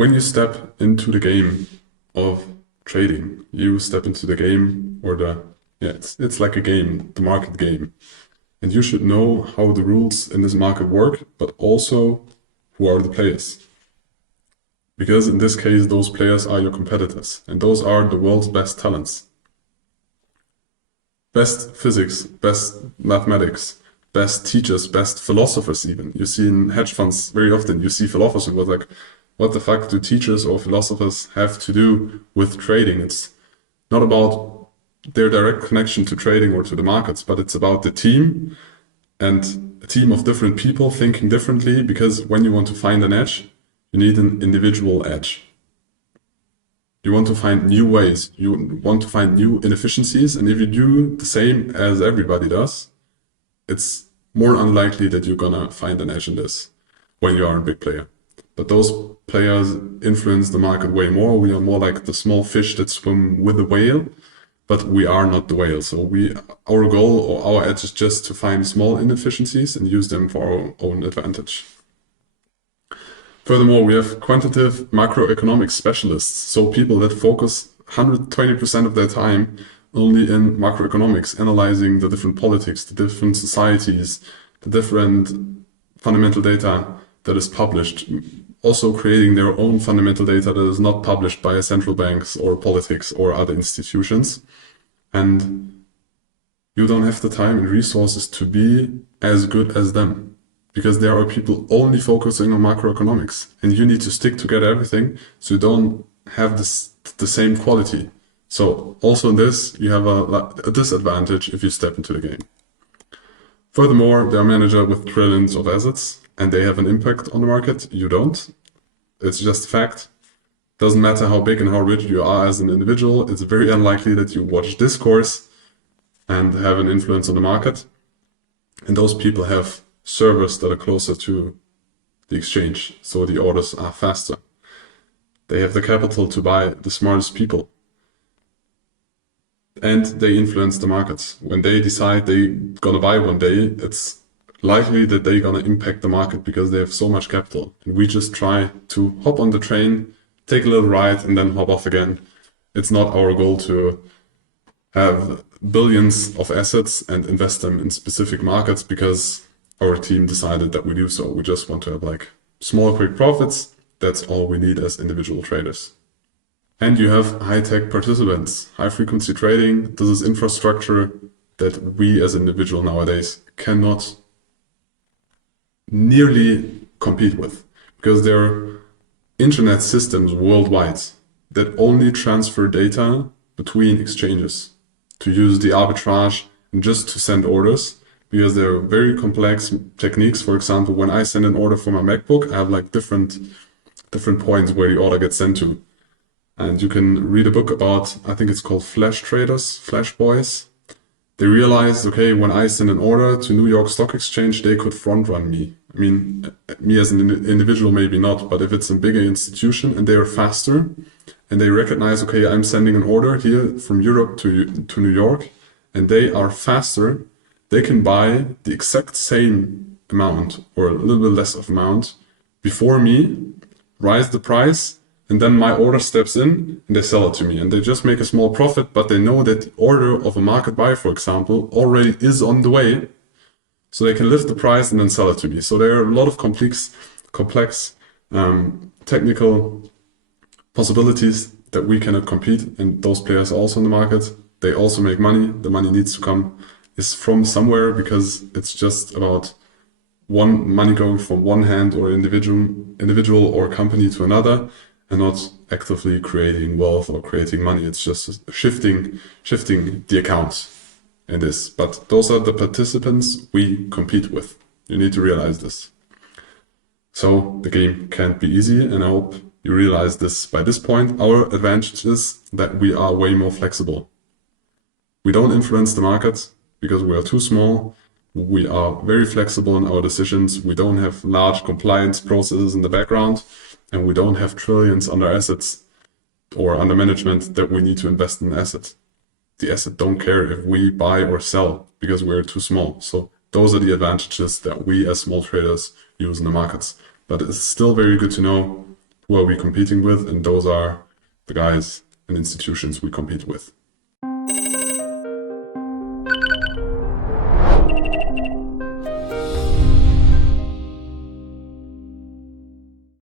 when you step into the game of trading, you step into the game or it's like a game, the market game. And you should know how the rules in this market work, but also who are the players. Because in this case, those players are your competitors, and those are the world's best talents. Best physics, best mathematics, best teachers, best philosophers even. You see in hedge funds very often, you see philosophers who are like, what the fuck do teachers or philosophers have to do with trading? It's not about their direct connection to trading or to the markets, but it's about the team and a team of different people thinking differently, because when you want to find an edge, you need an individual edge. You want to find new ways, you want to find new inefficiencies, and if you do the same as everybody does, it's more unlikely that you're gonna find an edge in this when you are a big player. But those players influence the market way more. We are more like the small fish that swim with the whale, but we are not the whale. So our goal or our edge is just to find small inefficiencies and use them for our own advantage. Furthermore, we have quantitative macroeconomic specialists, so people that focus 120% of their time only in macroeconomics, analyzing the different politics, the different societies, the different fundamental data that is published, also creating their own fundamental data that is not published by central banks or politics or other institutions. And you don't have the time and resources to be as good as them, because there are people only focusing on macroeconomics, and you need to stick together everything so you don't have the same quality. So also in this, you have a disadvantage if you step into the game. Furthermore, they are managers with trillions of assets, and they have an impact on the market. You don't. It's just a fact. Doesn't matter how big and how rich you are as an individual, it's very unlikely that you watch this course and have an influence on the market. And those people have servers that are closer to the exchange, so the orders are faster. They have the capital to buy the smartest people. And they influence the markets. When they decide they're gonna buy one day, it's likely that they're gonna impact the market because they have so much capital. And we just try to hop on the train, take a little ride, and then hop off again. It's not our goal to have billions of assets and invest them in specific markets because our team decided that we do so. We just want to have like small, quick profits. That's all we need as individual traders. And you have high-tech participants, high-frequency trading. This is infrastructure that we as individuals nowadays cannot nearly compete with, because there are internet systems worldwide that only transfer data between exchanges to use the arbitrage and just to send orders, because there are very complex techniques. For example, when I send an order for my MacBook, I have like different points where the order gets sent to. And you can read a book about, I think it's called Flash Traders, Flash Boys. They realized, okay, when I send an order to New York Stock Exchange, they could front run me. I mean, me as an individual, maybe not, but if it's a bigger institution and they are faster and they recognize, okay, I'm sending an order here from Europe to New York, and they are faster, they can buy the exact same amount or a little bit less of amount before me, rise the price, and then my order steps in and they sell it to me. And they just make a small profit, but they know that the order of a market buy, for example, already is on the way. So they can lift the price and then sell it to me. So there are a lot of complex technical possibilities that we cannot compete. And those players are also in the market. They also make money. The money needs to come is from somewhere, because it's just about money going from one hand or individual or company to another, and not actively creating wealth or creating money. It's just shifting the accounts in this. But those are the participants we compete with. You need to realize this. So the game can't be easy, and I hope you realize this by this point. Our advantage is that we are way more flexible. We don't influence the market because we are too small. We are very flexible in our decisions. We don't have large compliance processes in the background, and we don't have trillions under assets or under management that we need to invest in the asset. The asset don't care if we buy or sell because we're too small. So those are the advantages that we as small traders use in the markets. But it's still very good to know who are we competing with? And those are the guys and institutions we compete with.